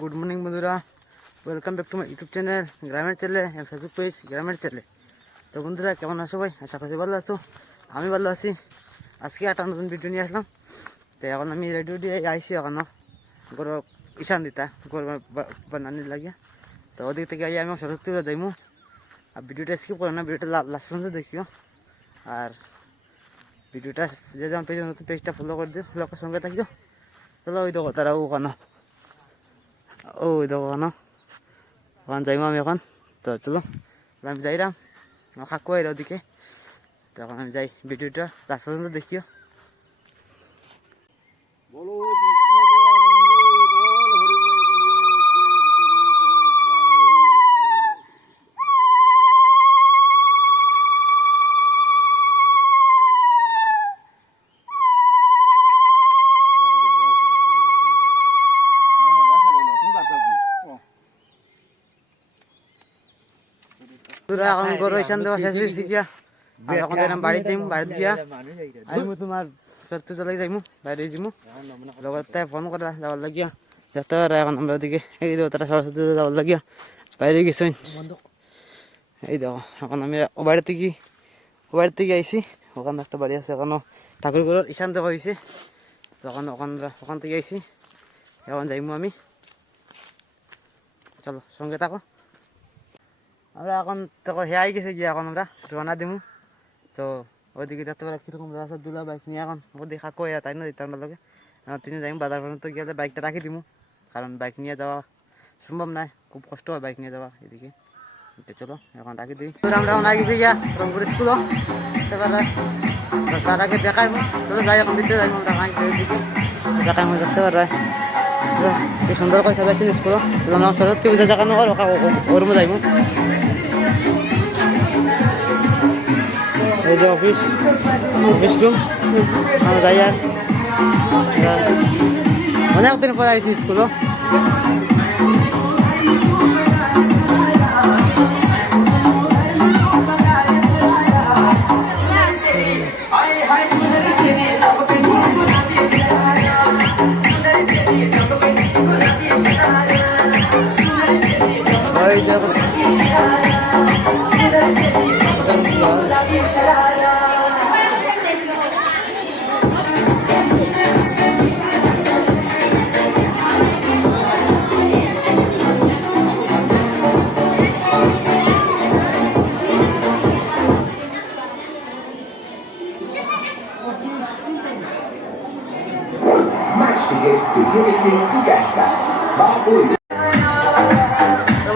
Good morning বন্ধুরা, welcome back to my YouTube channel গ্রামের চ্যানেলে, ফেসবুক পেজ গ্রামের চ্যানেলে। তো বন্ধুরা কেমন আছো ভাই? আশা করি ভালো আছো, আমি ভালো আছি। আজকে একটা নতুন ভিডিও নিয়ে আসলাম। তো এখন আমি রেডিও দিয়ে আইসি এখনো গরু ইশান দিতা গরু বানানির লাগিয়া। তো ওদিক থেকে আই আমি সরস্বতী পূজা যাইমু। আর ভিডিওটা স্কিপ করো না, ভিডিওটা লাস্ট পর্যন্ত দেখিও। আর ভিডিওটা যে যেমন পেজ নতুন পেজটা ফলো করে দিও, ফলো সঙ্গে থাকিও। চলো ওই দেখো তারা ওখানে, ওই দেখো ওখানে যাইমু আমি এখন। তো চলো আমি যাইরাম, কাকু আইর ওদিকে। তখন আমি যাই, ভিডিওটা লাস্ট পর্যন্ত দেখিও। এখন গরু ইশান দেওয়া শেষ হয়েছি গিয়া, আর এখন যাইলাম বাড়িতে যাইমু। বাড়িতে গিয়া আইমু তোমার সত্যি চলে যাইমু, বাইরে যাইমু। লগতে ফোন করে যাওয়ার লাগিয়া যেতে পারে। এখন আমরা ওদিকে এই দেখো তারা সরস্বতী যাওয়ার লাগিয়া বাইরে গেছেন। এই দেখো এখন আমি ও বাড়ি থেকে আইসি। ওখানে একটা বাড়ি আছে, এখনো ঠাকুর ঘরের ইশান দেওয়া হয়েছে। তখন ওখান থেকে আইসি, এখন যাইমু আমি। চলো সঙ্গে থাকো। আমরা এখন তখন হে আই গেছে গিয়ে, এখন আমরা রওনা দিমু। তো ওইদিকে দেখতে পারা কীরকম রাস্তা দুলা বাইক নিয়ে এখন ওদিকে কাকু তাই না দিতাম লোকে। এখন তিনি যাইমু বাজার পর্যন্ত গেলে বাইকটা রাখি দিমু, কারণ বাইক নিয়ে যাওয়া সম্ভব নয়, খুব কষ্ট হয় বাইক নিয়ে যাওয়া এদিকে। চলো এখন রাখি দিই। আমরা এখন আগে গিয়া রংপুর স্কুলও এবারে তার আগে দেখাইমু। চলো যাই এখন দিতে যাইমু আমরা এদিকে দেখাইমু। দেখতে পারে কি সুন্দর করে সাজাইছি স্কুল। আমরা সরস্বতী পূজা দেখানো হয় ওর মধ্যে যাইমু। এই যে অফিস রুম, আমরা যাই। আর অনেকদিন পরে আইসি স্কুলও।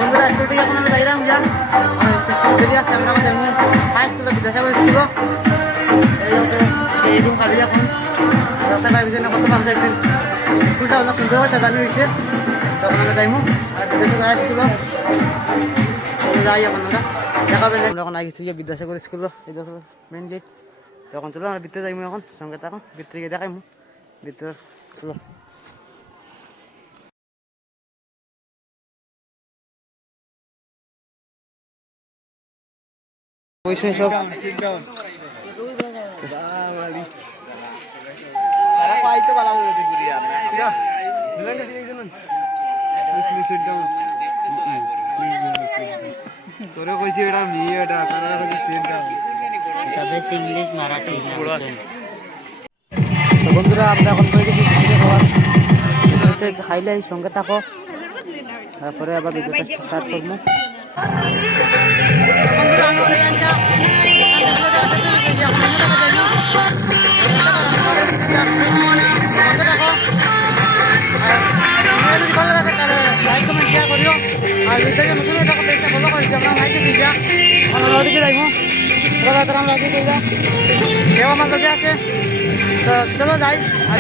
বন্ধুরা স্কুল থেকে এখন আমি যাইলাম যা বেরিয়ে আসছে। আমরা যেমন হাই স্কুলে বিদ্যাসাগর স্কুল, এই রুম খালি এখন রাস্তা পাইছেন কত মানুষ আইছেন। স্কুলটা অনেক সুন্দর সাজানো হয়েছে। তখন আমরা যাইমু আর বিদ্যাসাগর হাই স্কুল যাই। এখন আমরা দেখাবেন এখন আগে গিয়ে বিদ্যাসাগর স্কুল, এই দেখো মেন গেট। তখন চলো আমরা ভিতরে যাইমু, এখন সঙ্গে থাকুন, ভিতরে গিয়ে দেখাইমু ভিতরে। চলো পয়সা সব তোরে কইছি এটা মেয়ে, এটা ইংলিশ মারাঠি। বন্ধুরা আমরা এখন করে গেছি খাইলে সঙ্গে থাকো, তারপরে আবার ভিডিওটা স্টার্ট করবো। ভালো লাগে তাহলে লাইক কমেন্ট শেয়ার করিও। আর যদি নতুন ফলো করেছি আমরা লাইক দিয়ে আমরা ওদিকে যাইব। আমরা ওদিকে যাই, কেউ আমার লোকে আছে। তো চলো যাই। আর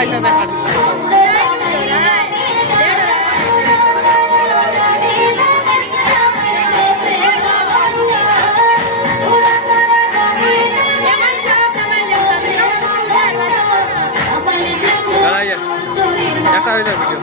একটা হয়ে যাবে ভিডিও।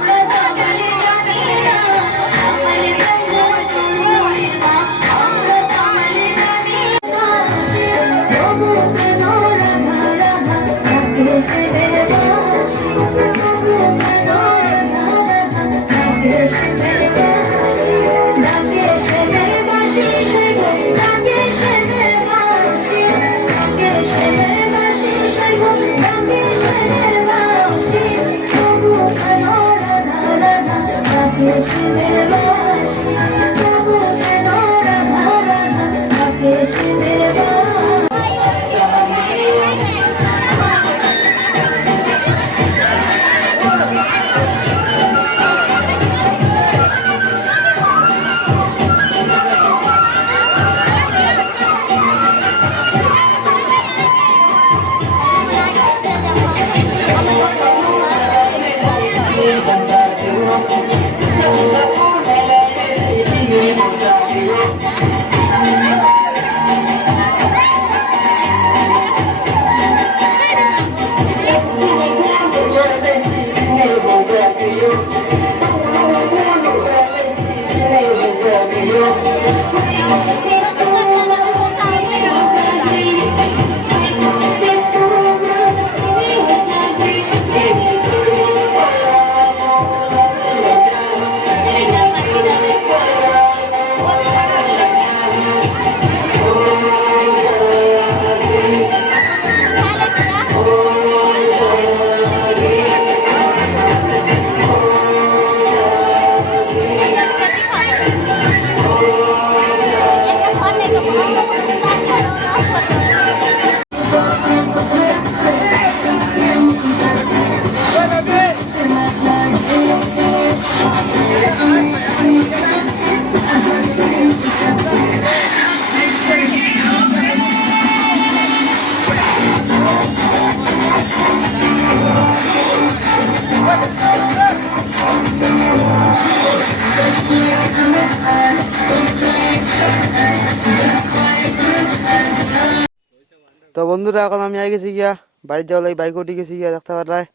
তো বন্ধুরা এখন আমি আই গেছি গিয়া বাড়ির যাওয়া লাগে বাইক উঠে গেছি গিয়া দেখতে পারলাই।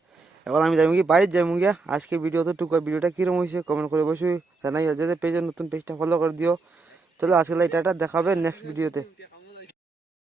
এখন আমি যাবো কি বাড়ির যাবো গিয়া। আজকে ভিডিও তো টুকু ভিডিওটা কিরকম হয়েছে কমেন্ট করে বসে জানাই, যাতে পেজের নতুন পেজটা ফলো করে দিও। চলো আজকে টাটা, দেখাবে নেক্সট ভিডিওতে।